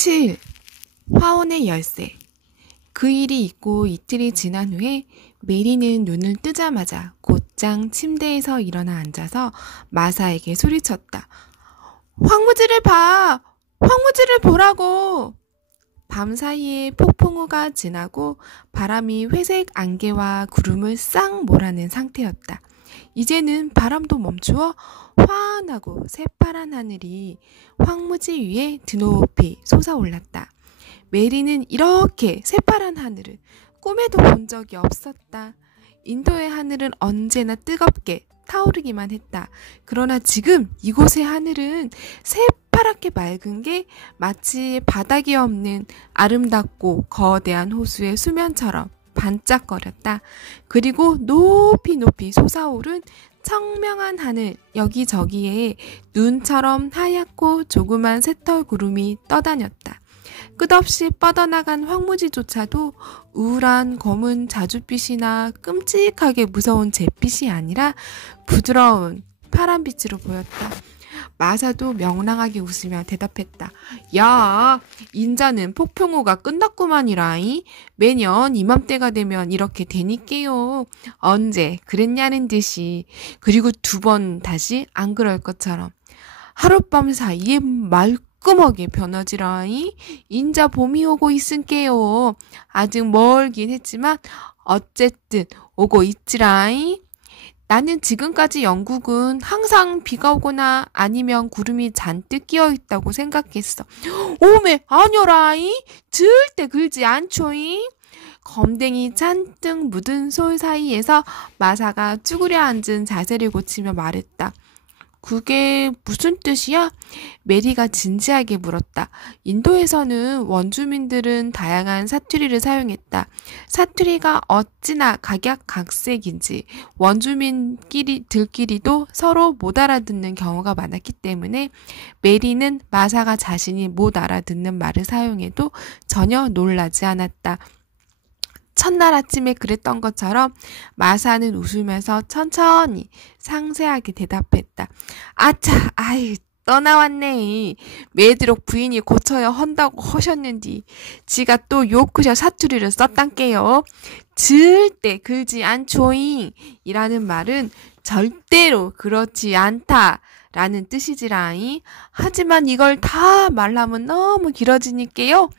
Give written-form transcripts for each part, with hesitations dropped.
7. 화원의 열쇠. 그 일이 있고 이틀이 지난 후에 메리는 눈을 뜨자마자 곧장 침대에서 일어나 앉아서 마사에게 소리쳤다. 황무지를 봐! 황무지를 보라고! 밤사이에 폭풍우가 지나고 바람이 회색 안개와 구름을 싹 몰아낸 상태였다. 이제는 바람도 멈추어 환하고 새파란 하늘이 황무지 위에 드높이 솟아올랐다. 메리는 이렇게 새파란 하늘을 꿈에도 본 적이 없었다. 인도의 하늘은 언제나 뜨겁게 타오르기만 했다. 그러나 지금 이곳의 하늘은 새파랗게 맑은 게 마치 바닥이 없는 아름답고 거대한 호수의 수면처럼 반짝거렸다. 그리고 높이 높이 솟아오른 청명한 하늘, 여기저기에 눈처럼 하얗고 조그만 새털 구름이 떠다녔다. 끝없이 뻗어나간 황무지조차도 우울한 검은 자줏빛이나 끔찍하게 무서운 잿빛이 아니라 부드러운 파란빛으로 보였다. 마사도 명랑하게 웃으며 대답했다. 야, 인자는 폭풍우가 끝났구만이라이. 매년 이맘때가 되면 이렇게 되니께요. 언제 그랬냐는 듯이. 그리고 2번 다시 안 그럴 것처럼. 하룻밤 사이에 말끔하게 변하지라이. 인자 봄이 오고 있은께요. 아직 멀긴 했지만 어쨌든 오고 있지라이. 나는 지금까지 영국은 항상 비가 오거나 아니면 구름이 잔뜩 끼어 있다고 생각했어. 오메 아니라이. 절대 그러지 않초이. 검댕이 잔뜩 묻은 솔 사이에서 마사가 쭈그려 앉은 자세를 고치며 말했다. 그게 무슨 뜻이야? 메리가 진지하게 물었다. 인도에서는 원주민들은 다양한 사투리를 사용했다. 사투리가 어찌나 각양각색인지 원주민들끼리도 서로 못 알아듣는 경우가 많았기 때문에 메리는 마사가 자신이 못 알아듣는 말을 사용해도 전혀 놀라지 않았다. 첫날 아침에 그랬던 것처럼 마사는 웃으면서 천천히 상세하게 대답했다. 아차, 아이, 떠나왔네. 매드록 부인이 고쳐야 한다고 하셨는디 지가 또 요크셔 사투리를 썼단께요. 절대 그러지 않초잉 이라는 말은 절대로 그렇지 않다 라는 뜻이지라잉. 하지만 이걸 다 말하면 너무 길어지니까요.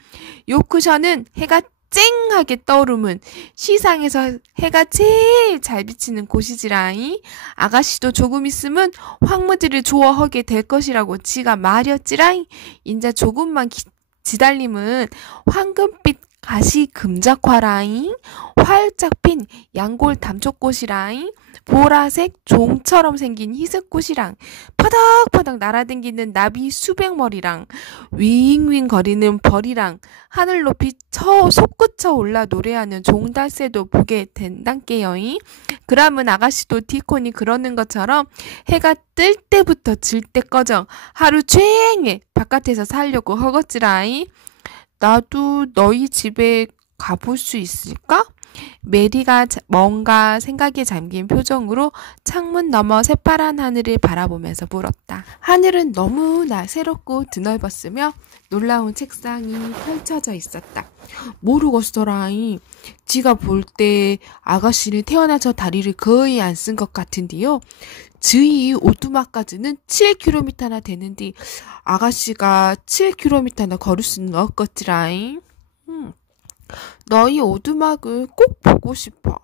요크셔는 해가 쨍하게 떠오르면 시상에서 해가 제일 잘 비치는 곳이지라잉. 아가씨도 조금 있으면 황무지를 좋아하게 될 것이라고 지가 말이었지라잉. 인자 조금만 지달림은 황금빛 가시 금작화라잉. 활짝 핀 양골 담초꽃이라잉. 보라색 종처럼 생긴 희석꽃이랑 파닥파닥 날아다니는 나비 수백 머리랑 윙윙 거리는 벌이랑 하늘 높이 솟구쳐 올라 노래하는 종달새도 보게 된단께요잉. 그러면 아가씨도 디콘이 그러는 것처럼 해가 뜰 때부터 질 때까지 하루 종일 바깥에서 살려고 허겄지라잉. 나도 너희 집에 가볼 수 있을까? 메리가 뭔가 생각에 잠긴 표정으로 창문 너머 새파란 하늘을 바라보면서 물었다. 하늘은 너무나 새롭고 드넓었으며 놀라운 책상이 펼쳐져 있었다. 모르겠어라잉. 지가 볼 때 아가씨는 태어나서 다리를 거의 안 쓴 것 같은데요. 저희 오두막까지는 7km나 되는데 아가씨가 7km나 걸을 수는 없겠지라잉. 너희 오두막을 꼭 보고 싶어.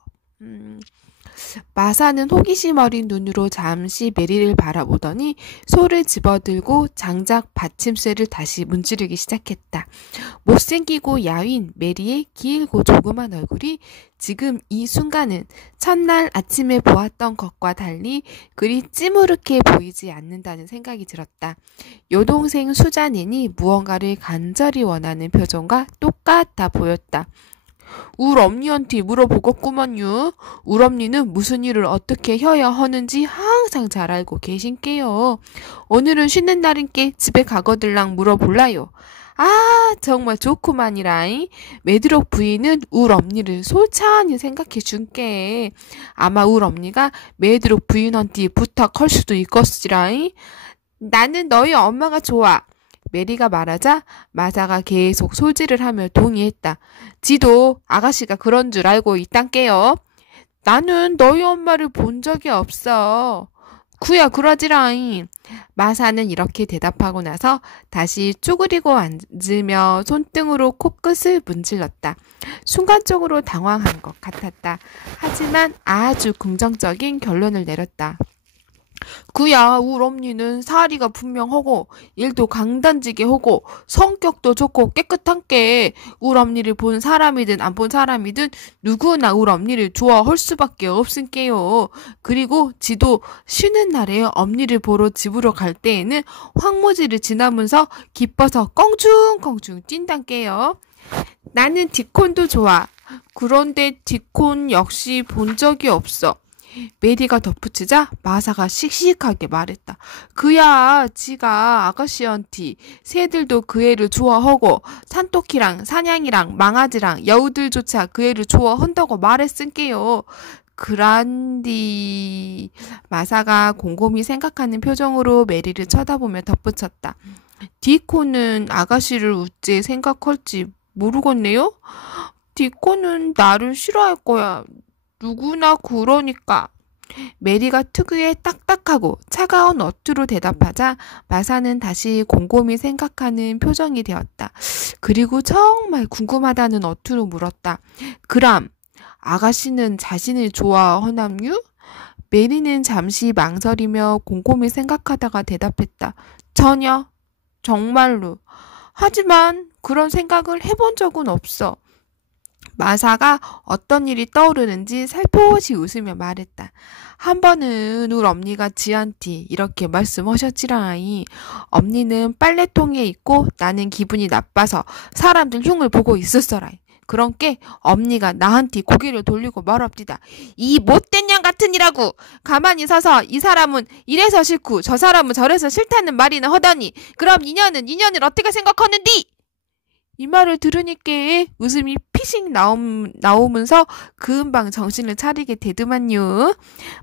마사는 호기심 어린 눈으로 잠시 메리를 바라보더니 소를 집어들고 장작 받침쇠를 다시 문지르기 시작했다. 못생기고 야윈 메리의 길고 조그만 얼굴이 지금 이 순간은 첫날 아침에 보았던 것과 달리 그리 찌무르게 보이지 않는다는 생각이 들었다. 여동생 수자넨이 무언가를 간절히 원하는 표정과 똑같아 보였다. 울 엄니한테 물어보겠구먼요. 울 엄니는 무슨 일을 어떻게 해야 하는지 항상 잘 알고 계신께요. 오늘은 쉬는 날인께 집에 가거들랑 물어볼라요. 아, 정말 좋구만이라잉. 메드록 부인은 울 엄니를 솔찬히 생각해 준께. 아마 울 엄니가 메드록 부인한테 부탁할 수도 있겠지라잉. 나는 너희 엄마가 좋아. 메리가 말하자 마사가 계속 소질을 하며 동의했다. 지도 아가씨가 그런 줄 알고 있단께요. 나는 너희 엄마를 본 적이 없어. 구야 그러지라잉. 마사는 이렇게 대답하고 나서 다시 쭈그리고 앉으며 손등으로 코끝을 문질렀다. 순간적으로 당황한 것 같았다. 하지만 아주 긍정적인 결론을 내렸다. 그야 울 엄니는 사리가 분명하고 일도 강단지게 하고 성격도 좋고 깨끗한께 울 엄니를 본 사람이든 안 본 사람이든 누구나 울 엄니를 좋아할 수밖에 없은께요. 그리고 지도 쉬는 날에 엄니를 보러 집으로 갈 때에는 황무지를 지나면서 기뻐서 껑충껑충 뛴단께요. 나는 디콘도 좋아. 그런데 디콘 역시 본 적이 없어. 메리가 덧붙이자 마사가 씩씩하게 말했다. 그야 지가 아가씨언티 새들도 그 애를 좋아하고 산토끼랑 사냥이랑 망아지랑 여우들조차 그 애를 좋아한다고 말했은게요. 그란디. 마사가 곰곰이 생각하는 표정으로 메리를 쳐다보며 덧붙였다. 디코는 아가씨를 어째 생각할지 모르겠네요. 디코는 나를 싫어할 거야. 누구나 그러니까. 메리가 특유의 딱딱하고 차가운 어투로 대답하자 마사는 다시 곰곰이 생각하는 표정이 되었다. 그리고 정말 궁금하다는 어투로 물었다. 그람, 아가씨는 자신을 좋아하남유? 메리는 잠시 망설이며 곰곰이 생각하다가 대답했다. 전혀. 정말로. 하지만 그런 생각을 해본 적은 없어. 마사가 어떤 일이 떠오르는지 살포시 웃으며 말했다. 한 번은 울 엄니가 지한테 이렇게 말씀하셨지라이. 엄니는 빨래통에 있고 나는 기분이 나빠서 사람들 흉을 보고 있었어라이. 그런께 엄니가 나한테 고개를 돌리고 말합디다. 이 못된 년 같으니라고. 가만히 서서 이 사람은 이래서 싫고 저 사람은 저래서 싫다는 말이나 하더니 그럼 이년은 이년을 어떻게 생각하는디? 이 말을 들으니까 웃음이 피식 나오면서 금방 정신을 차리게 되더만요.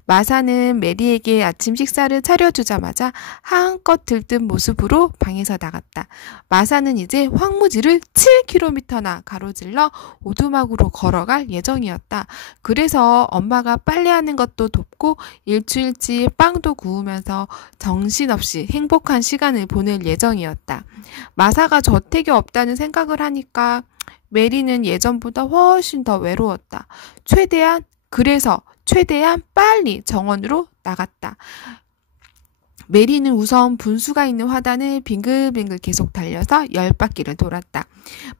마사는 메리에게 아침 식사를 차려주자마자 한껏 들뜬 모습으로 방에서 나갔다. 마사는 이제 황무지를 7km나 가로질러 오두막으로 걸어갈 예정이었다. 그래서 엄마가 빨래하는 것도 돕고 일주일치 빵도 구우면서 정신없이 행복한 시간을 보낼 예정이었다. 마사가 저택이 없다는 생각을 하니까 메리는 예전보다 훨씬 더 외로웠다. 그래서 최대한 빨리 정원으로 나갔다. 메리는 우선 분수가 있는 화단을 빙글빙글 계속 달려서 10바퀴를 돌았다.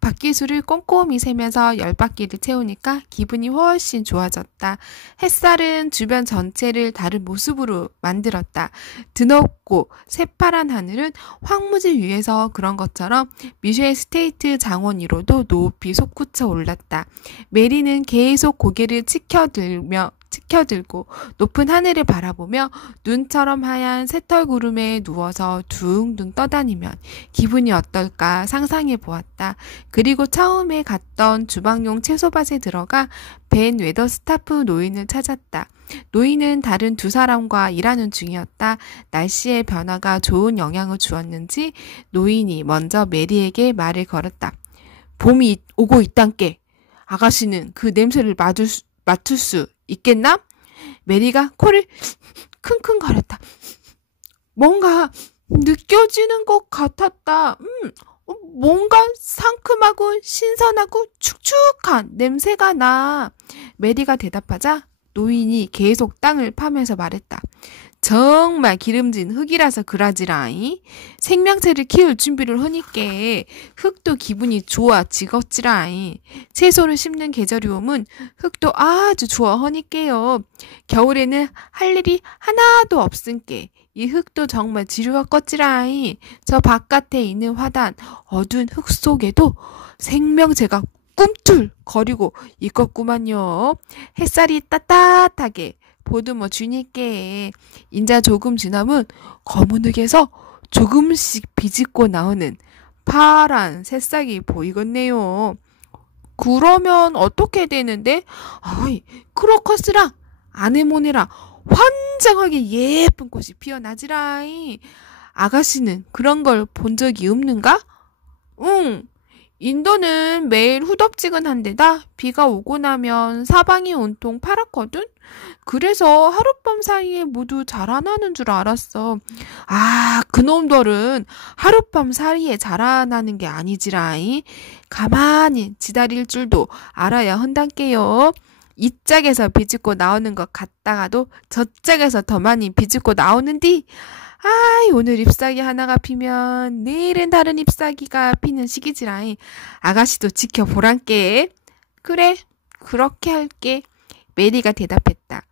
바퀴수를 꼼꼼히 세면서 10바퀴를 채우니까 기분이 훨씬 좋아졌다. 햇살은 주변 전체를 다른 모습으로 만들었다. 드높고 새파란 하늘은 황무지 위에서 그런 것처럼 미쉐 스테이트 장원 위로도 높이 솟구쳐 올랐다. 메리는 계속 고개를 치켜들고 높은 하늘을 바라보며 눈처럼 하얀 새털구름에 누워서 둥둥 떠다니면 기분이 어떨까 상상해 보았다. 그리고 처음에 갔던 주방용 채소밭에 들어가 벤 웨더스타프 노인을 찾았다. 노인은 다른 두 사람과 일하는 중이었다. 날씨의 변화가 좋은 영향을 주었는지 노인이 먼저 메리에게 말을 걸었다. 봄이 오고 있단께. 아가씨는 그 냄새를 맡을 수 있겠나? 메리가 코를 킁킁 거렸다. 뭔가 느껴지는 것 같았다. 뭔가 상큼하고 신선하고 축축한 냄새가 나. 메리가 대답하자 노인이 계속 땅을 파면서 말했다. 정말 기름진 흙이라서 그라지라이. 생명체를 키울 준비를 하니께 흙도 기분이 좋아지겠지라이. 채소를 심는 계절이 오면 흙도 아주 좋아하니께요. 겨울에는 할 일이 하나도 없은께 이 흙도 정말 지루하겠지라이. 저 바깥에 있는 화단 어두운 흙 속에도 생명체가 꿈틀거리고 있겠구만요. 햇살이 따뜻하게 보듬어 주니께 인자 조금 지나면 검은 흙에서 조금씩 비집고 나오는 파란 새싹이 보이겠네요. 그러면 어떻게 되는데? 아이, 크로커스랑 아네모네랑 환장하게 예쁜 꽃이 피어나지라이. 아가씨는 그런 걸 본 적이 없는가? 응. 인도는 매일 후덥지근한데다 비가 오고 나면 사방이 온통 파랗거든? 그래서 하룻밤 사이에 모두 자라나는 줄 알았어. 아, 그놈들은 하룻밤 사이에 자라나는 게 아니지라이. 가만히 지다릴 줄도 알아야 한단께요. 이 짝에서 비집고 나오는 것 같다가도 저 짝에서 더 많이 비집고 나오는디. 아이, 오늘 잎사귀 하나가 피면 내일은 다른 잎사귀가 피는 시기지라이. 아가씨도 지켜보란께. 그래, 그렇게 할게. 메리가 대답했다.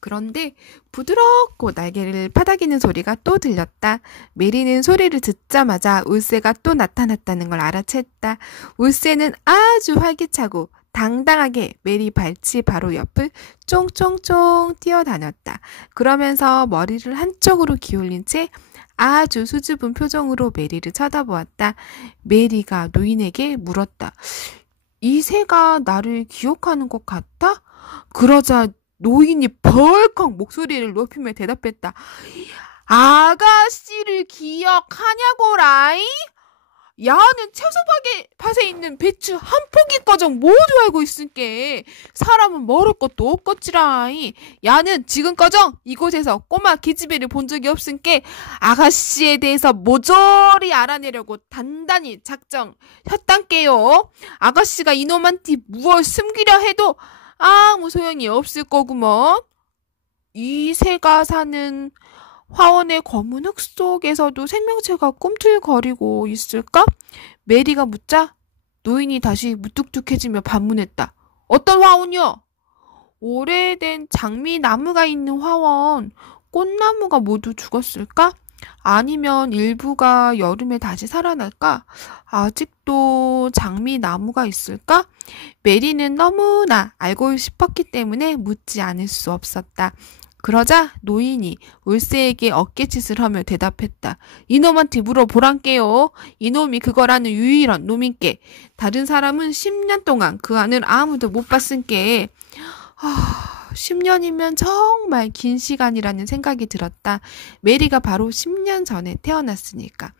그런데 부드럽고 날개를 파닥이는 소리가 또 들렸다. 메리는 소리를 듣자마자 울새가 또 나타났다는 걸 알아챘다. 울새는 아주 활기차고 당당하게 메리 발치 바로 옆을 쫑쫑쫑 뛰어다녔다. 그러면서 머리를 한쪽으로 기울인 채 아주 수줍은 표정으로 메리를 쳐다보았다. 메리가 노인에게 물었다. 이 새가 나를 기억하는 것 같아? 그러자 노인이 벌컥 목소리를 높이며 대답했다. 아가씨를 기억하냐고라이? 야는 채소밭에 있는 배추 한 포기까정 모두 알고 있으니까 사람은 멀을 것도 없겠지라이. 야는 지금까정 이곳에서 꼬마 기집애를 본 적이 없으니까 아가씨에 대해서 모조리 알아내려고 단단히 작정했단께요. 아가씨가 이놈한테 무얼 숨기려 해도 아무 소용이 없을 거구먼. 이 새가 사는 화원의 검은 흙 속에서도 생명체가 꿈틀거리고 있을까? 메리가 묻자 노인이 다시 무뚝뚝해지며 반문했다. 어떤 화원이요? 오래된 장미나무가 있는 화원. 꽃나무가 모두 죽었을까? 아니면 일부가 여름에 다시 살아날까? 아직도 장미나무가 있을까? 메리는 너무나 알고 싶었기 때문에 묻지 않을 수 없었다. 그러자 노인이 울새에게 어깨짓을 하며 대답했다. 이놈한테 물어보란께요. 이놈이 그거라는 유일한 놈인께. 다른 사람은 10년 동안 그 안을 아무도 못 봤은께. 10년이면 정말 긴 시간이라는 생각이 들었다. 메리가 바로 10년 전에 태어났으니까.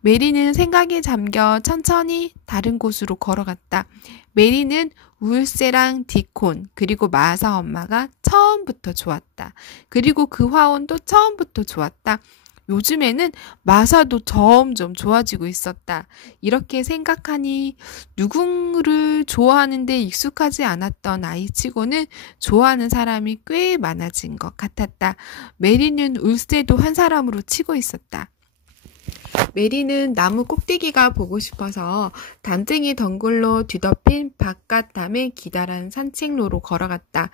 메리는 생각에 잠겨 천천히 다른 곳으로 걸어갔다. 메리는 울새랑 디콘 그리고 마사 엄마가 처음부터 좋았다. 그리고 그 화원도 처음부터 좋았다. 요즘에는 마사도 점점 좋아지고 있었다. 이렇게 생각하니 누구를 좋아하는데 익숙하지 않았던 아이치고는 좋아하는 사람이 꽤 많아진 것 같았다. 메리는 울새도 한 사람으로 치고 있었다. 메리는 나무 꼭대기가 보고 싶어서 담쟁이 덩굴로 뒤덮인 바깥담의 기다란 산책로로 걸어갔다.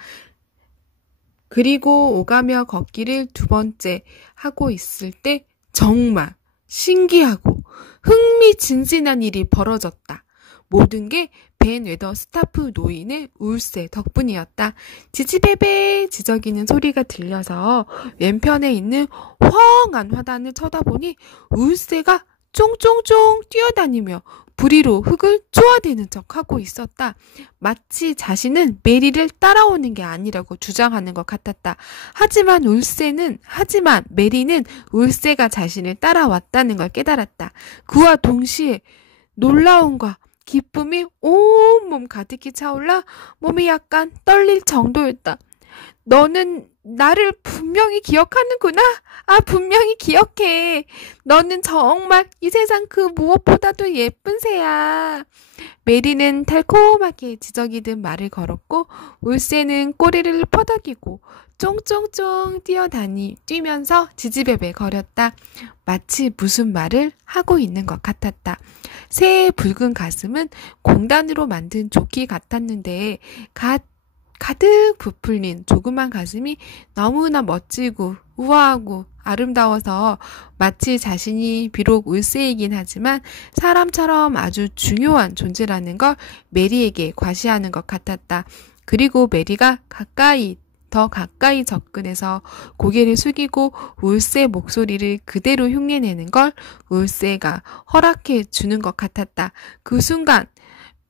그리고 오가며 걷기를 2번째 하고 있을 때 정말 신기하고 흥미진진한 일이 벌어졌다. 모든 게 벤 웨더 스타프 노인의 울새 덕분이었다. 지지배배 지저귀는 소리가 들려서 왼편에 있는 훤한 화단을 쳐다보니 울새가 쫑쫑쫑 뛰어다니며 부리로 흙을 쪼아대는 척하고 있었다. 마치 자신은 메리를 따라오는 게 아니라고 주장하는 것 같았다. 하지만 메리는 울새가 자신을 따라왔다는 걸 깨달았다. 그와 동시에 놀라움과 기쁨이 온몸 가득히 차올라 몸이 약간 떨릴 정도였다. 너는 나를 분명히 기억하는구나. 분명히 기억해. 너는 정말 이 세상 그 무엇보다도 예쁜 새야. 메리는 달콤하게 지저귀듯 말을 걸었고 울새는 꼬리를 퍼덕이고 쫑쫑쫑 뛰면서 지지배배 거렸다. 마치 무슨 말을 하고 있는 것 같았다. 새의 붉은 가슴은 공단으로 만든 조끼 같았는데 가득 부풀린 조그만 가슴이 너무나 멋지고 우아하고 아름다워서 마치 자신이 비록 울새이긴 하지만 사람처럼 아주 중요한 존재라는 걸 메리에게 과시하는 것 같았다. 그리고 메리가 더 가까이 접근해서 고개를 숙이고 울새 목소리를 그대로 흉내내는 걸 울새가 허락해 주는 것 같았다. 그 순간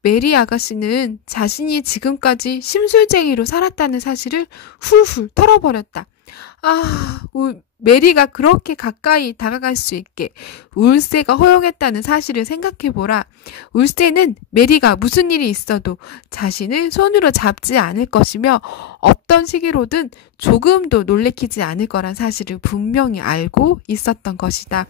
메리 아가씨는 자신이 지금까지 심술쟁이로 살았다는 사실을 훌훌 털어버렸다. 메리가 그렇게 가까이 다가갈 수 있게 울세가 허용했다는 사실을 생각해보라. 울세는 메리가 무슨 일이 있어도 자신을 손으로 잡지 않을 것이며 어떤 시기로든 조금도 놀래키지 않을 거란 사실을 분명히 알고 있었던 것이다.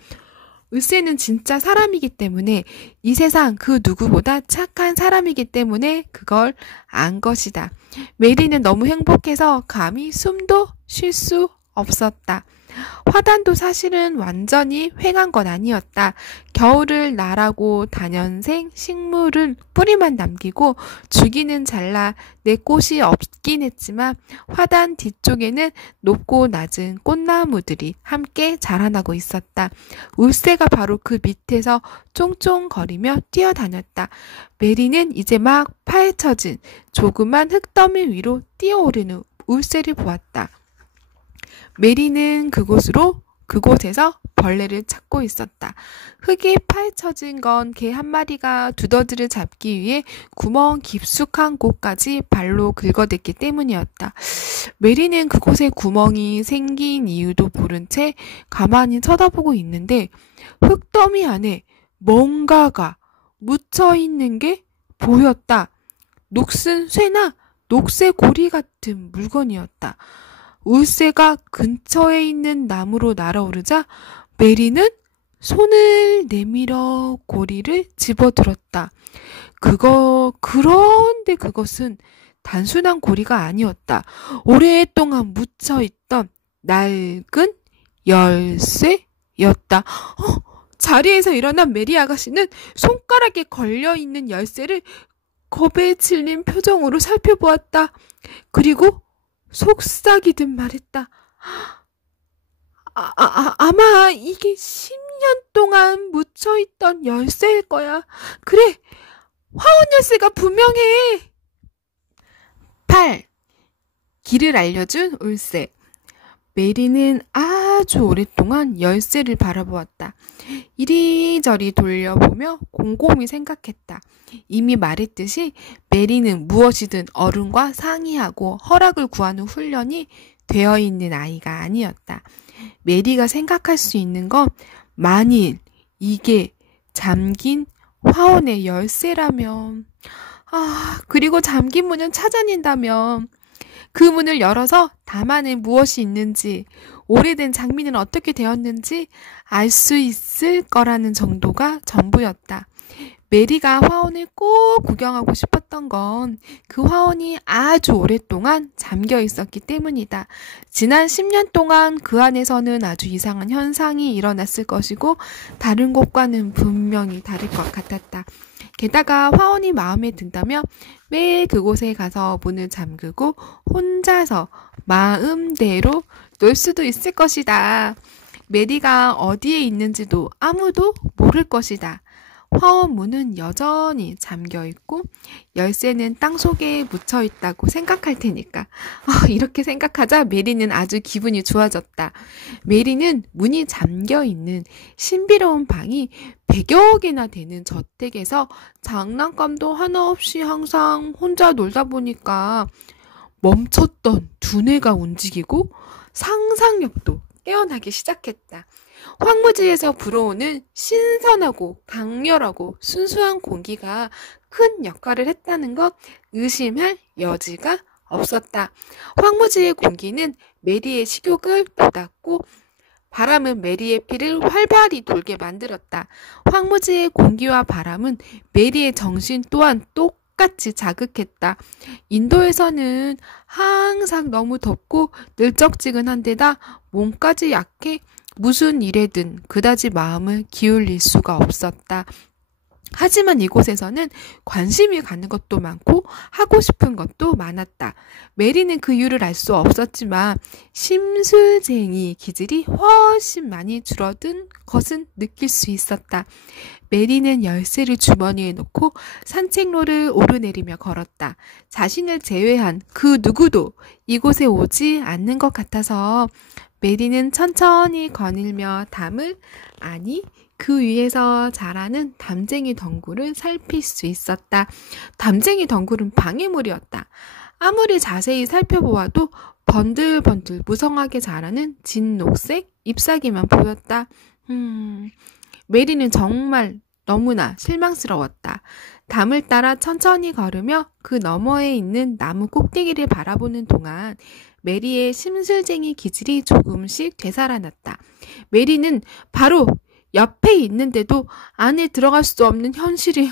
울세는 진짜 사람이기 때문에 이 세상 그 누구보다 착한 사람이기 때문에 그걸 안 것이다. 메리는 너무 행복해서 감히 숨도 쉴 수 없었다. 화단도 사실은 완전히 횡한 건 아니었다. 겨울을 나라고 단연생 식물을 뿌리만 남기고 줄기는 잘라 내 꽃이 없긴 했지만 화단 뒤쪽에는 높고 낮은 꽃나무들이 함께 자라나고 있었다. 울새가 바로 그 밑에서 쫑쫑거리며 뛰어다녔다. 메리는 이제 막 파헤쳐진 조그만 흙더미 위로 뛰어오르는 울새를 보았다. 메리는 그곳에서 벌레를 찾고 있었다. 흙이 파헤쳐진 건 개 한 마리가 두더지를 잡기 위해 구멍 깊숙한 곳까지 발로 긁어댔기 때문이었다. 메리는 그곳에 구멍이 생긴 이유도 모른 채 가만히 쳐다보고 있는데 흙더미 안에 뭔가가 묻혀있는 게 보였다. 녹슨 쇠나 녹쇠고리 같은 물건이었다. 울새가 근처에 있는 나무로 날아오르자 메리는 손을 내밀어 고리를 집어들었다. 그런데 그것은 단순한 고리가 아니었다. 오랫동안 묻혀있던 낡은 열쇠였다. 자리에서 일어난 메리 아가씨는 손가락에 걸려있는 열쇠를 겁에 질린 표정으로 살펴보았다. 그리고 속삭이듯 말했다. 아마 이게 10년 동안 묻혀있던 열쇠일 거야. 그래, 화원 열쇠가 분명해. 8. 길을 알려준 울새. 메리는 아주 오랫동안 열쇠를 바라보았다. 이리저리 돌려보며 곰곰이 생각했다. 이미 말했듯이 메리는 무엇이든 어른과 상의하고 허락을 구하는 훈련이 되어 있는 아이가 아니었다. 메리가 생각할 수 있는 건 만일 이게 잠긴 화원의 열쇠라면, 그리고 잠긴 문을 찾아낸다면 그 문을 열어서 담안에 무엇이 있는지, 오래된 장미는 어떻게 되었는지 알 수 있을 거라는 정도가 전부였다. 메리가 화원을 꼭 구경하고 싶었던 건 그 화원이 아주 오랫동안 잠겨 있었기 때문이다. 지난 10년 동안 그 안에서는 아주 이상한 현상이 일어났을 것이고 다른 곳과는 분명히 다를 것 같았다. 게다가 화원이 마음에 든다면 매일 그곳에 가서 문을 잠그고 혼자서 마음대로 놀 수도 있을 것이다. 메리가 어디에 있는지도 아무도 모를 것이다. 화원 문은 여전히 잠겨있고 열쇠는 땅속에 묻혀있다고 생각할 테니까. 이렇게 생각하자 메리는 아주 기분이 좋아졌다. 메리는 문이 잠겨있는 신비로운 방이 100여 개나 되는 저택에서 장난감도 하나 없이 항상 혼자 놀다 보니까 멈췄던 두뇌가 움직이고 상상력도 깨어나기 시작했다. 황무지에서 불어오는 신선하고 강렬하고 순수한 공기가 큰 역할을 했다는 것 의심할 여지가 없었다. 황무지의 공기는 메리의 식욕을 돋았고 바람은 메리의 피를 활발히 돌게 만들었다. 황무지의 공기와 바람은 메리의 정신 또한 똑같이 자극했다. 인도에서는 항상 너무 덥고 늘적지근한 데다 몸까지 약해 무슨 일에든 그다지 마음을 기울일 수가 없었다. 하지만 이곳에서는 관심이 가는 것도 많고 하고 싶은 것도 많았다. 메리는 그 이유를 알 수 없었지만 심술쟁이 기질이 훨씬 많이 줄어든 것은 느낄 수 있었다. 메리는 열쇠를 주머니에 넣고 산책로를 오르내리며 걸었다. 자신을 제외한 그 누구도 이곳에 오지 않는 것 같아서 메리는 천천히 거닐며 그 위에서 자라는 담쟁이 덩굴을 살필 수 있었다. 담쟁이 덩굴은 방해물이었다. 아무리 자세히 살펴보아도 번들번들 무성하게 자라는 진녹색 잎사귀만 보였다. 메리는 정말 너무나 실망스러웠다. 담을 따라 천천히 걸으며 그 너머에 있는 나무 꼭대기를 바라보는 동안 메리의 심술쟁이 기질이 조금씩 되살아났다. 메리는 바로 옆에 있는데도 안에 들어갈 수 없는 현실이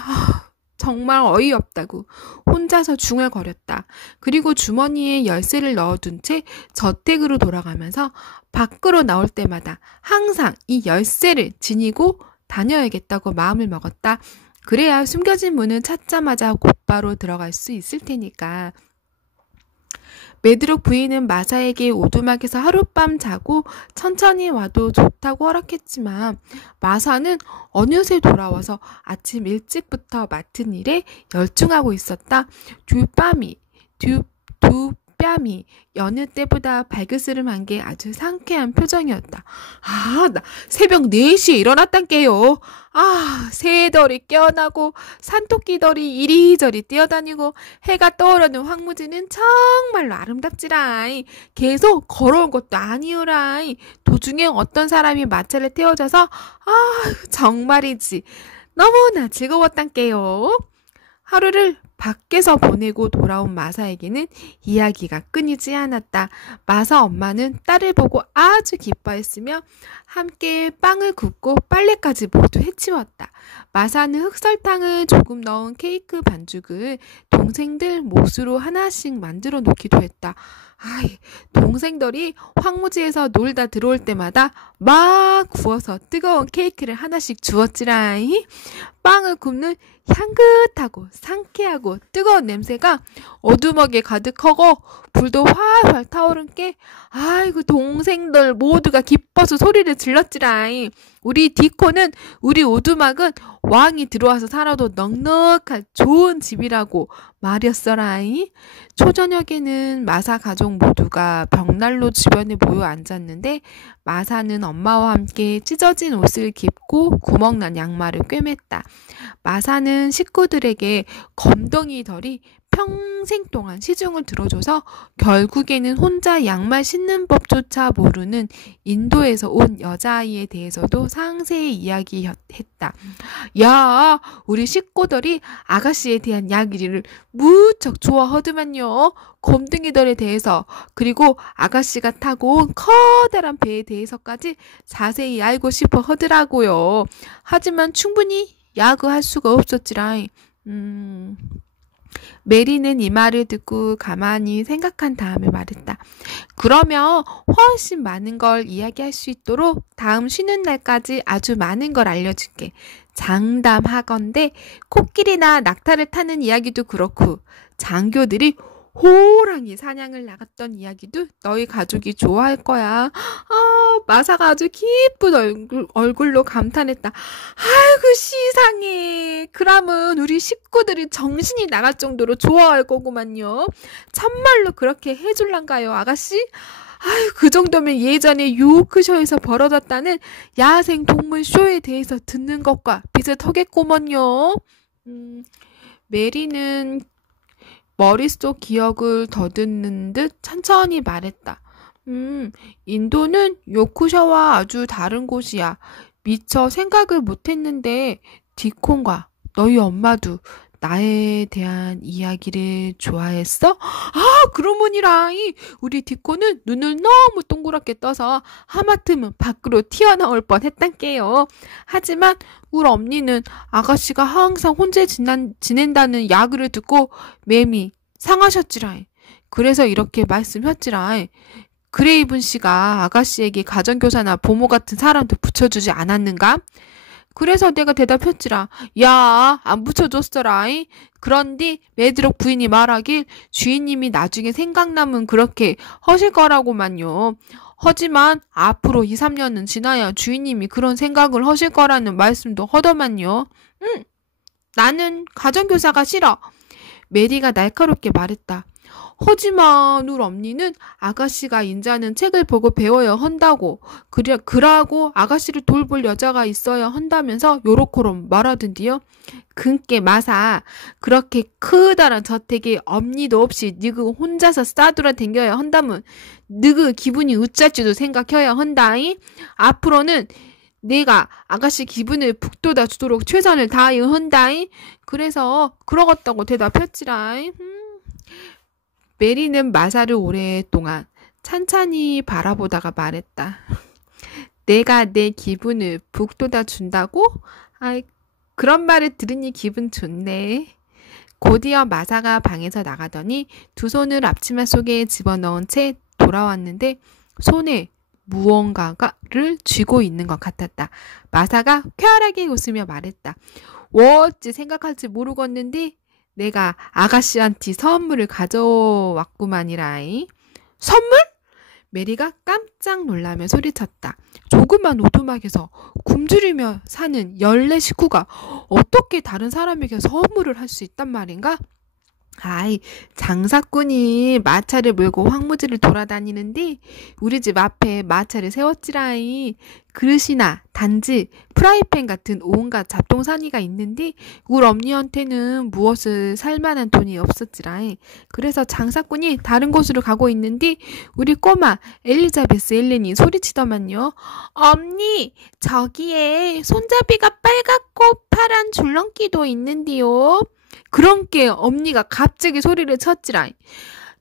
정말 어이없다고 혼자서 중얼거렸다. 그리고 주머니에 열쇠를 넣어둔 채 저택으로 돌아가면서 밖으로 나올 때마다 항상 이 열쇠를 지니고 다녀야겠다고 마음을 먹었다. 그래야 숨겨진 문을 찾자마자 곧바로 들어갈 수 있을 테니까. 메드록 부인은 마사에게 오두막에서 하룻밤 자고 천천히 와도 좋다고 허락했지만 마사는 어느새 돌아와서 아침 일찍부터 맡은 일에 열중하고 있었다. 두 뺨이 여느 때보다 발그스름한 게 아주 상쾌한 표정이었다. 나 새벽 4시에 일어났단께요. 새덜이 깨어나고 산토끼덜이 이리저리 뛰어다니고 해가 떠오르는 황무지는 정말로 아름답지라이. 계속 걸어온 것도 아니오라이. 도중에 어떤 사람이 마차를 태워줘서 정말이지 너무나 즐거웠단께요. 하루를 밖에서 보내고 돌아온 마사에게는 이야기가 끊이지 않았다. 마사 엄마는 딸을 보고 아주 기뻐했으며 함께 빵을 굽고 빨래까지 모두 해치웠다. 마사는 흑설탕을 조금 넣은 케이크 반죽을 동생들 몫으로 하나씩 만들어 놓기도 했다. 동생들이 황무지에서 놀다 들어올 때마다 막 구워서 뜨거운 케이크를 하나씩 주었지라이. 빵을 굽는 향긋하고 상쾌하고 뜨거운 냄새가 어두먹에 가득하고 불도 활활 타오른 게 동생들 모두가 기뻐서 소리를 질렀지라이. 우리 디코는 우리 오두막은 왕이 들어와서 살아도 넉넉한 좋은 집이라고 말이었어라이. 초저녁에는 마사 가족 모두가 벽난로 주변에 모여 앉았는데 마사는 엄마와 함께 찢어진 옷을 입고 구멍난 양말을 꿰맸다. 마사는 식구들에게 검덩이덜이 평생 동안 시중을 들어줘서 결국에는 혼자 양말 신는 법조차 모르는 인도에서 온 여자아이에 대해서도 상세히 이야기했다. 야, 우리 식구들이 아가씨에 대한 이야기를 무척 좋아하더만요. 검둥이들에 대해서 그리고 아가씨가 타고 온 커다란 배에 대해서까지 자세히 알고 싶어 하더라고요. 하지만 충분히 야구할 수가 없었지라. 메리는 이 말을 듣고 가만히 생각한 다음에 말했다. 그러면 훨씬 많은 걸 이야기할 수 있도록 다음 쉬는 날까지 아주 많은 걸 알려줄게. 장담하건대 코끼리나 낙타를 타는 이야기도 그렇고 장교들이 호랑이 사냥을 나갔던 이야기도 너희 가족이 좋아할 거야. 마사가 아주 기쁜 얼굴로 감탄했다. 아이고 세상에. 그러면 우리 식구들이 정신이 나갈 정도로 좋아할 거구만요. 참말로 그렇게 해줄란가요, 아가씨? 그 정도면 예전에 요크셔에서 벌어졌다는 야생 동물 쇼에 대해서 듣는 것과 비슷하겠구먼요. 메리는 머릿속 기억을 더듬는 듯 천천히 말했다. 인도는 요크셔와 아주 다른 곳이야. 미처 생각을 못했는데 디콘과 너희 엄마도 나에 대한 이야기를 좋아했어? 그러머니라이. 우리 디코는 눈을 너무 동그랗게 떠서 하마터면 밖으로 튀어나올 뻔했단께요. 하지만 우리 엄니는 아가씨가 항상 혼자 지낸다는 야구를 듣고 맴이 상하셨지라이. 그래서 이렇게 말씀했지라이. 그레이븐 씨가 아가씨에게 가정교사나 보모 같은 사람도 붙여주지 않았는가? 그래서 내가 대답했지라. 야, 안 붙여줬어라이. 그런디 메드록 부인이 말하길 주인님이 나중에 생각나면 그렇게 하실 거라고만요. 하지만 앞으로 2, 3년은 지나야 주인님이 그런 생각을 하실 거라는 말씀도 하더만요. 나는 가정교사가 싫어. 메리가 날카롭게 말했다. 하지만 우리 엄니는 아가씨가 인자는 책을 보고 배워야 한다고 그러고 아가씨를 돌볼 여자가 있어야 한다면서 요렇게로 말하던디요. 그께 마사 그렇게 크다란 저택에 엄니도 없이 니그 혼자서 싸돌아 댕겨야 한다면 니그 기분이 어쩔지도 생각해야 한다이. 앞으로는 내가 아가씨 기분을 북돋아 주도록 최선을 다해야 한다이. 그래서 그러겠다고 대답했지라이. 메리는 마사를 오랫동안 찬찬히 바라보다가 말했다. 내가 내 기분을 북돋아 준다고? 아이, 그런 말을 들으니 기분 좋네. 곧이어 마사가 방에서 나가더니 두 손을 앞치마 속에 집어넣은 채 돌아왔는데 손에 무언가를 쥐고 있는 것 같았다. 마사가 쾌활하게 웃으며 말했다. 어찌 생각할지 모르겠는데 내가 아가씨한테 선물을 가져왔구만이라이. 선물? 메리가 깜짝 놀라며 소리쳤다. 조그만 오두막에서 굶주리며 사는 14 식구가 어떻게 다른 사람에게 선물을 할 수 있단 말인가? 아이, 장사꾼이 마차를 몰고 황무지를 돌아다니는데 우리 집 앞에 마차를 세웠지라이. 그릇이나 단지, 프라이팬 같은 온갖 잡동사니가 있는데 우리 엄니한테는 무엇을 살 만한 돈이 없었지라이. 그래서 장사꾼이 다른 곳으로 가고 있는데 우리 꼬마 엘리자베스 엘렌이 소리치더만요. 엄니, 저기에 손잡이가 빨갛고 파란 줄넘기도 있는데요. 그런께 엄니가 갑자기 소리를 쳤지라.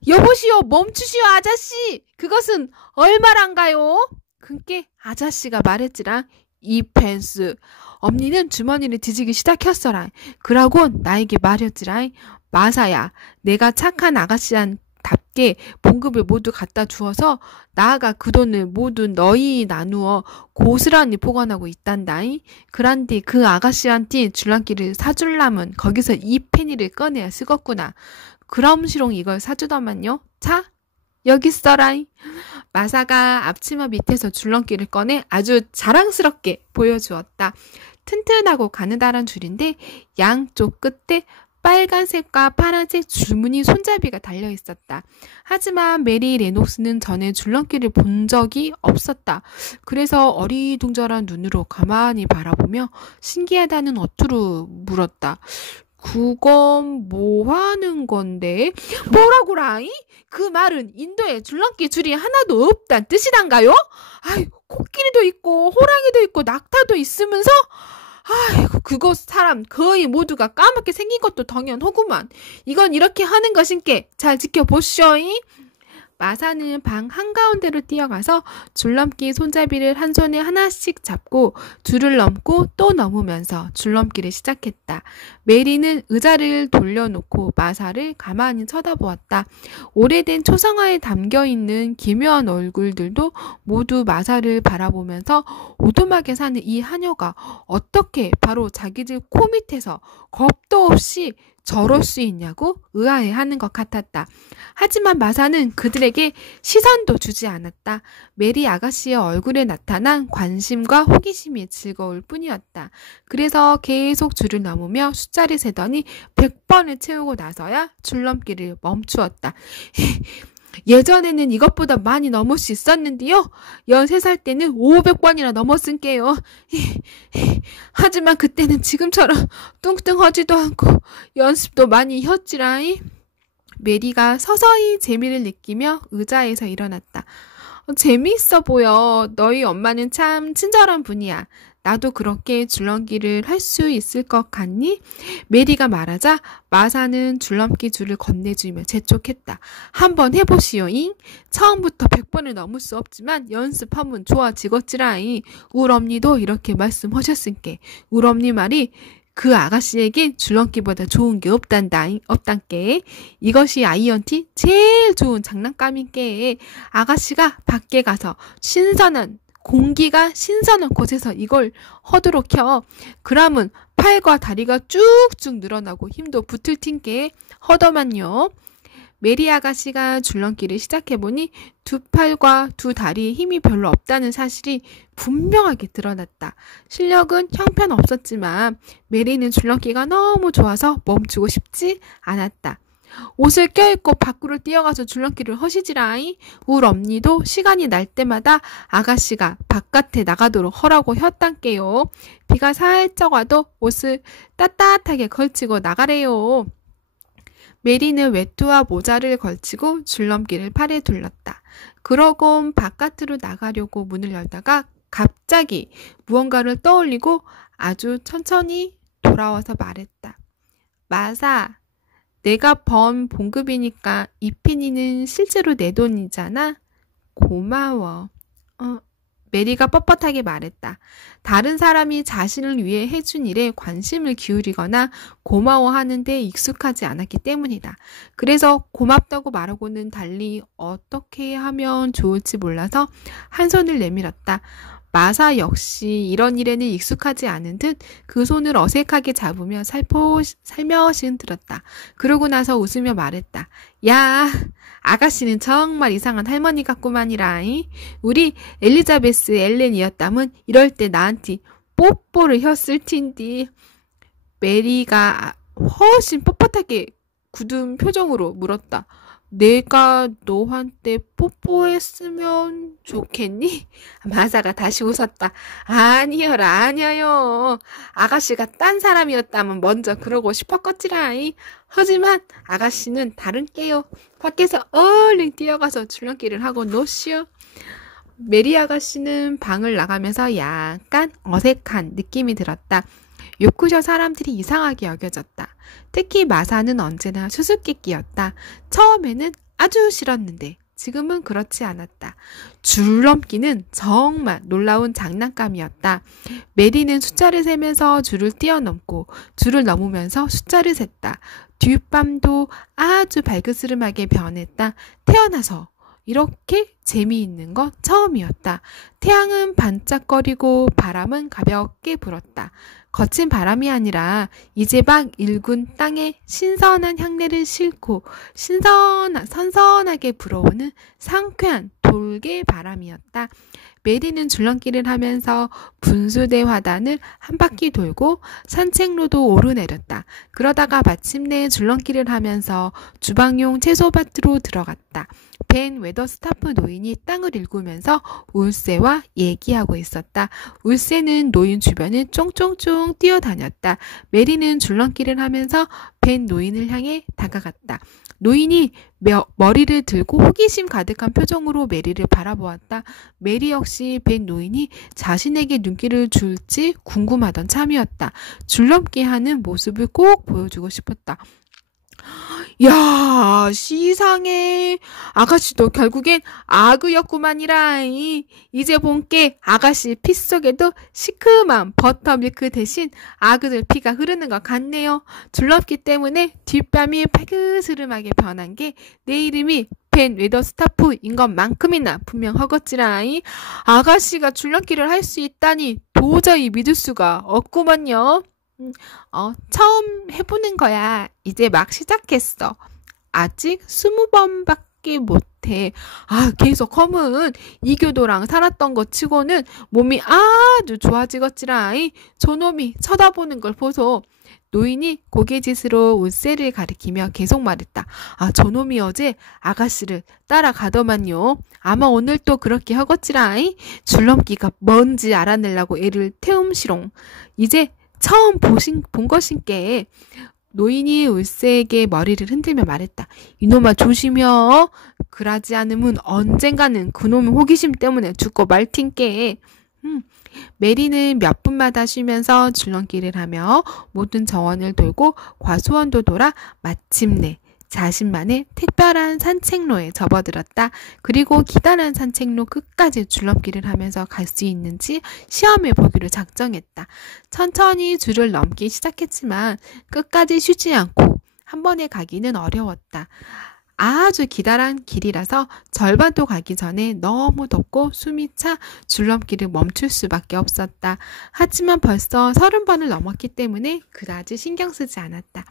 여보시오, 멈추시오 아저씨, 그것은 얼마란가요? 그께 아저씨가 말했지라. 2펜스. 엄니는 주머니를 뒤지기 시작했어라. 그러고 나에게 말했지라. 마사야, 내가 착한 아가씨한답게 봉급을 모두 갖다 주어서 나아가 그 돈을 모두 너희 나누어 고스란히 보관하고 있단다이. 그란디 그 아가씨한테 줄넘기를 사줄라면 거기서 이 페니를 꺼내야 쓰겄구나. 그럼시롱 이걸 사주더만요. 자, 여기 써라이. 마사가 앞치마 밑에서 줄넘기를 꺼내 아주 자랑스럽게 보여주었다. 튼튼하고 가느다란 줄인데 양쪽 끝에 빨간색과 파란색 줄무늬 손잡이가 달려있었다. 하지만 메리 레녹스는 전에 줄넘기를 본 적이 없었다. 그래서 어리둥절한 눈으로 가만히 바라보며 신기하다는 어투로 물었다. 그건 뭐 하는 건데? 뭐라고라이? 그 말은 인도에 줄넘기 줄이 하나도 없단 뜻이란가요? 아이, 코끼리도 있고 호랑이도 있고 낙타도 있으면서 아이고, 그곳 사람 거의 모두가 까맣게 생긴 것도 당연하구만. 이건 이렇게 하는 것인께 잘 지켜보시오잉. 마사는 방 한가운데로 뛰어가서 줄넘기 손잡이를 한 손에 하나씩 잡고 줄을 넘고 또 넘으면서 줄넘기를 시작했다. 메리는 의자를 돌려놓고 마사를 가만히 쳐다보았다. 오래된 초상화에 담겨있는 기묘한 얼굴들도 모두 마사를 바라보면서 오두막에 사는 이 하녀가 어떻게 바로 자기들 코 밑에서 겁도 없이 저럴 수 있냐고 의아해하는 것 같았다. 하지만 마사는 그들에게 시선도 주지 않았다. 메리 아가씨의 얼굴에 나타난 관심과 호기심이 즐거울 뿐이었다. 그래서 계속 줄을 넘으며 숫자를 세더니 100번을 채우고 나서야 줄넘기를 멈추었다. 예전에는 이것보다 많이 넘을 수 있었는데요. 13살 때는 500번이나 넘었은게요. 하지만 그때는 지금처럼 뚱뚱하지도 않고 연습도 많이 했지라이. 메리가 서서히 재미를 느끼며 의자에서 일어났다. 재미있어 보여. 너희 엄마는 참 친절한 분이야. 나도 그렇게 줄넘기를 할 수 있을 것 같니? 메리가 말하자 마사는 줄넘기 줄을 건네주며 재촉했다. 한번 해보시오잉. 처음부터 100번을 넘을 수 없지만 연습하면 좋아지겠지라잉. 울 엄니도 이렇게 말씀하셨으니까. 울 엄니 말이 그 아가씨에겐 줄넘기보다 좋은 게 없단께. 이것이 아이언티 제일 좋은 장난감인께. 아가씨가 밖에 가서 공기가 신선한 곳에서 이걸 하도록 켜. 그러면 팔과 다리가 쭉쭉 늘어나고 힘도 붙을 텐께. 허더만요. 메리 아가씨가 줄넘기를 시작해보니 두 팔과 두 다리에 힘이 별로 없다는 사실이 분명하게 드러났다. 실력은 형편없었지만 메리는 줄넘기가 너무 좋아서 멈추고 싶지 않았다. 옷을 껴입고 밖으로 뛰어가서 줄넘기를 허시지라이. 울 엄니도 시간이 날 때마다 아가씨가 바깥에 나가도록 허라고 혔단께요. 비가 살짝 와도 옷을 따뜻하게 걸치고 나가래요. 메리는 외투와 모자를 걸치고 줄넘기를 팔에 둘렀다. 그러곤 바깥으로 나가려고 문을 열다가 갑자기 무언가를 떠올리고 아주 천천히 돌아와서 말했다. 마사, 내가 번 봉급이니까 이 핀이는 실제로 내 돈이잖아. 고마워. 메리가 뻣뻣하게 말했다. 다른 사람이 자신을 위해 해준 일에 관심을 기울이거나 고마워하는 데 익숙하지 않았기 때문이다. 그래서 고맙다고 말하고는 달리 어떻게 하면 좋을지 몰라서 한 손을 내밀었다. 마사 역시 이런 일에는 익숙하지 않은 듯 그 손을 어색하게 잡으며 살며시 흔들었다. 그러고 나서 웃으며 말했다. 야, 아가씨는 정말 이상한 할머니 같구만이라잉. 우리 엘리자베스 엘렌이었다면 이럴 때 나한테 뽀뽀를 했을 텐디. 메리가 훨씬 뻣뻣하게 굳은 표정으로 물었다. 내가 너한테 뽀뽀했으면 좋겠니? 마사가 다시 웃었다. 아니요. 아가씨가 딴 사람이었다면 먼저 그러고 싶었겠지라잉. 하지만 아가씨는 다른게요. 밖에서 얼른 뛰어가서 줄넘기를 하고 노시오. 메리 아가씨는 방을 나가면서 약간 어색한 느낌이 들었다. 요크셔 사람들이 이상하게 여겨졌다. 특히 마사는 언제나 수수께끼였다. 처음에는 아주 싫었는데 지금은 그렇지 않았다. 줄넘기는 정말 놀라운 장난감이었다. 메리는 숫자를 세면서 줄을 뛰어넘고 줄을 넘으면서 숫자를 셌다. 뒷밤도 아주 발그스름하게 변했다. 태어나서 이렇게 재미있는 건 처음이었다. 태양은 반짝거리고 바람은 가볍게 불었다. 거친 바람이 아니라 이제 막 일군 땅에 신선한 향내를 싣고 선선하게 불어오는 상쾌한 돌개 바람이었다. 메리는 줄넘기를 하면서 분수대 화단을 한 바퀴 돌고 산책로도 오르내렸다. 그러다가 마침내 줄넘기를 하면서 주방용 채소밭으로 들어갔다. 벤 웨더스타프 노인이 땅을 일구면서 울새와 얘기하고 있었다. 울새는 노인 주변을 쫑쫑쫑 뛰어다녔다. 메리는 줄넘기를 하면서 벤 노인을 향해 다가갔다. 노인이 머리를 들고 호기심 가득한 표정으로 메리를 바라보았다. 메리 역시 벤 노인이 자신에게 눈길을 줄지 궁금하던 참이었다. 줄넘기 하는 모습을 꼭 보여주고 싶었다. 야, 시상해. 아가씨도 결국엔 아그였구만이라잉. 이제 본게 아가씨 피 속에도 시큼한 버터밀크 대신 아그들 피가 흐르는 것 같네요. 줄넘기 때문에 뒷밤이 팔그스름하게 변한 게 내 이름이 벤 웨더스타프인 것만큼이나 분명하겠지라잉. 아가씨가 줄넘기를 할 수 있다니 도저히 믿을 수가 없구먼요. 처음 해보는 거야. 이제 막 시작했어. 아직 20번밖에 못해. 계속 컴은 이교도랑 살았던 것 치고는 몸이 아주 좋아지겠지라잉. 저놈이 쳐다보는 걸 보소. 노인이 고개짓으로 울새를 가리키며 계속 말했다. 저놈이 어제 아가씨를 따라가더만요. 아마 오늘 또 그렇게 하겠지라잉. 줄넘기가 뭔지 알아내려고 애를 태움시롱. 이제 처음 본 것인께. 노인이 울새에게 머리를 흔들며 말했다. 이놈아 조심혀. 그러지 않으면 언젠가는 그놈의 호기심 때문에 죽고 말 텐께. 메리는 몇 분마다 쉬면서 줄넘기를 하며 모든 정원을 돌고 과수원도 돌아 마침내 자신만의 특별한 산책로에 접어들었다. 그리고 기다란 산책로 끝까지 줄넘기를 하면서 갈 수 있는지 시험해 보기로 작정했다. 천천히 줄을 넘기 시작했지만 끝까지 쉬지 않고 한 번에 가기는 어려웠다. 아주 기다란 길이라서 절반도 가기 전에 너무 덥고 숨이 차 줄넘기를 멈출 수밖에 없었다. 하지만 벌써 30번을 넘었기 때문에 그다지 신경 쓰지 않았다.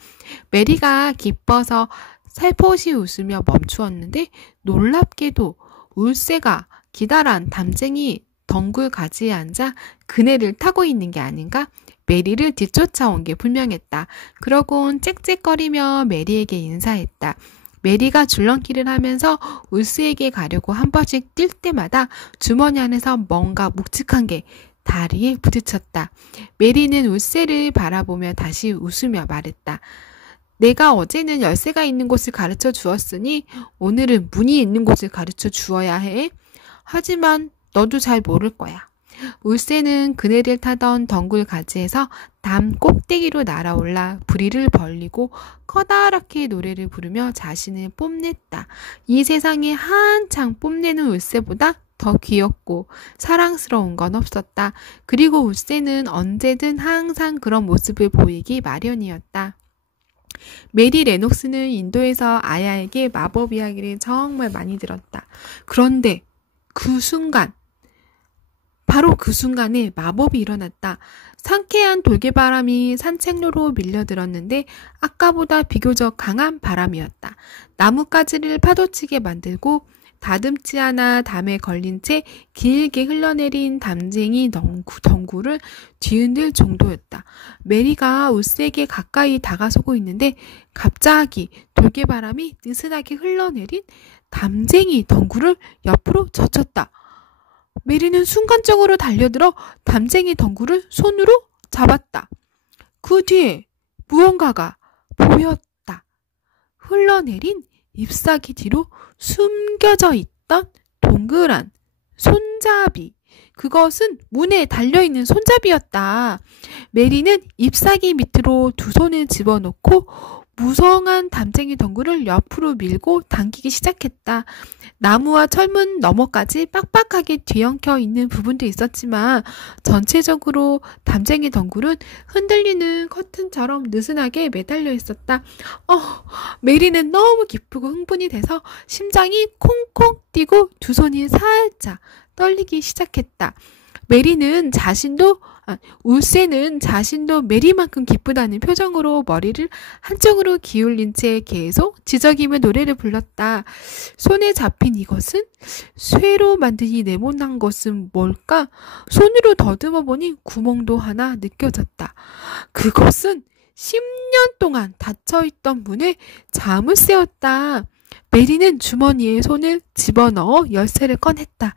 메리가 기뻐서 살포시 웃으며 멈추었는데 놀랍게도 울새가 기다란 담쟁이 덩굴 가지에 앉아 그네를 타고 있는 게 아닌가? 메리를 뒤쫓아온 게 분명했다. 그러곤 짹짹거리며 메리에게 인사했다. 메리가 줄넘기를 하면서 울스에게 가려고 한 번씩 뛸 때마다 주머니 안에서 뭔가 묵직한 게 다리에 부딪혔다. 메리는 울스를 바라보며 다시 웃으며 말했다. 내가 어제는 열쇠가 있는 곳을 가르쳐 주었으니 오늘은 문이 있는 곳을 가르쳐 주어야 해. 하지만 너도 잘 모를 거야. 울새는 그네를 타던 덩굴 가지에서 담 꼭대기로 날아올라 부리를 벌리고 커다랗게 노래를 부르며 자신을 뽐냈다. 이 세상에 한창 뽐내는 울새보다 더 귀엽고 사랑스러운 건 없었다. 그리고 울새는 언제든 항상 그런 모습을 보이기 마련이었다. 메리 레녹스는 인도에서 아야에게 마법 이야기를 정말 많이 들었다. 그런데 바로 그 순간에 마법이 일어났다. 상쾌한 돌개바람이 산책로로 밀려들었는데 아까보다 비교적 강한 바람이었다. 나뭇가지를 파도치게 만들고 다듬지 않아 담에 걸린 채 길게 흘러내린 담쟁이 덩굴을 뒤흔들 정도였다. 메리가 울새에게 가까이 다가서고 있는데 갑자기 돌개바람이 느슨하게 흘러내린 담쟁이 덩굴을 옆으로 젖혔다. 메리는 순간적으로 달려들어 담쟁이 덩굴을 손으로 잡았다. 그 뒤에 무언가가 보였다. 흘러내린 잎사귀 뒤로 숨겨져 있던 동그란 손잡이. 그것은 문에 달려있는 손잡이였다. 메리는 잎사귀 밑으로 두 손을 집어넣고 무성한 담쟁이 덩굴을 옆으로 밀고 당기기 시작했다. 나무와 철문 너머까지 빡빡하게 뒤엉켜 있는 부분도 있었지만 전체적으로 담쟁이 덩굴은 흔들리는 커튼처럼 느슨하게 매달려 있었다. 메리는 너무 기쁘고 흥분이 돼서 심장이 콩콩 뛰고 두 손이 살짝 떨리기 시작했다. 울새는 자신도 메리만큼 기쁘다는 표정으로 머리를 한쪽으로 기울인 채 계속 지저귀며 노래를 불렀다. 손에 잡힌 이것은? 쇠로 만드니 네모난 것은 뭘까? 손으로 더듬어 보니 구멍도 하나 느껴졌다. 그것은 10년 동안 닫혀있던 문의 자물쇠였다. 메리는 주머니에 손을 집어넣어 열쇠를 꺼냈다.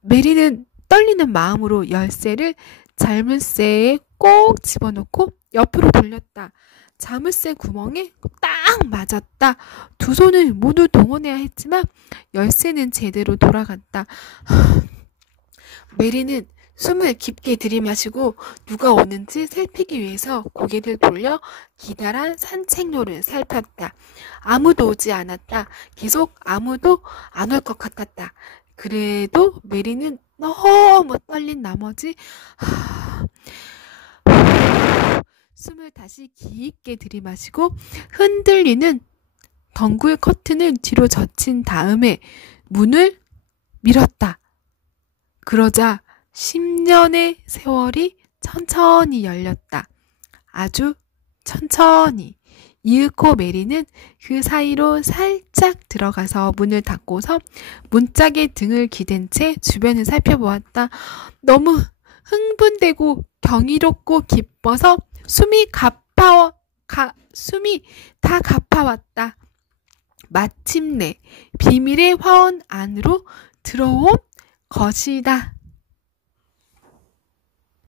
메리는 떨리는 마음으로 열쇠를 자물쇠에 꼭 집어넣고 옆으로 돌렸다. 자물쇠 구멍에 딱 맞았다. 두 손을 모두 동원해야 했지만 열쇠는 제대로 돌아갔다. 메리는 숨을 깊게 들이마시고 누가 오는지 살피기 위해서 고개를 돌려 기다란 산책로를 살폈다. 아무도 오지 않았다. 계속 아무도 안 올 것 같았다. 그래도 메리는 너무 떨린 나머지 숨을 다시 깊게 들이마시고 흔들리는 덩굴 커튼을 뒤로 젖힌 다음에 문을 밀었다. 그러자 10년의 세월이 천천히 열렸다. 아주 천천히. 이윽고 메리는 그 사이로 살짝 들어가서 문을 닫고서 문짝에 등을 기댄 채 주변을 살펴보았다. 너무 흥분되고 경이롭고 기뻐서 숨이 다 가파왔다. 마침내 비밀의 화원 안으로 들어온 것이다.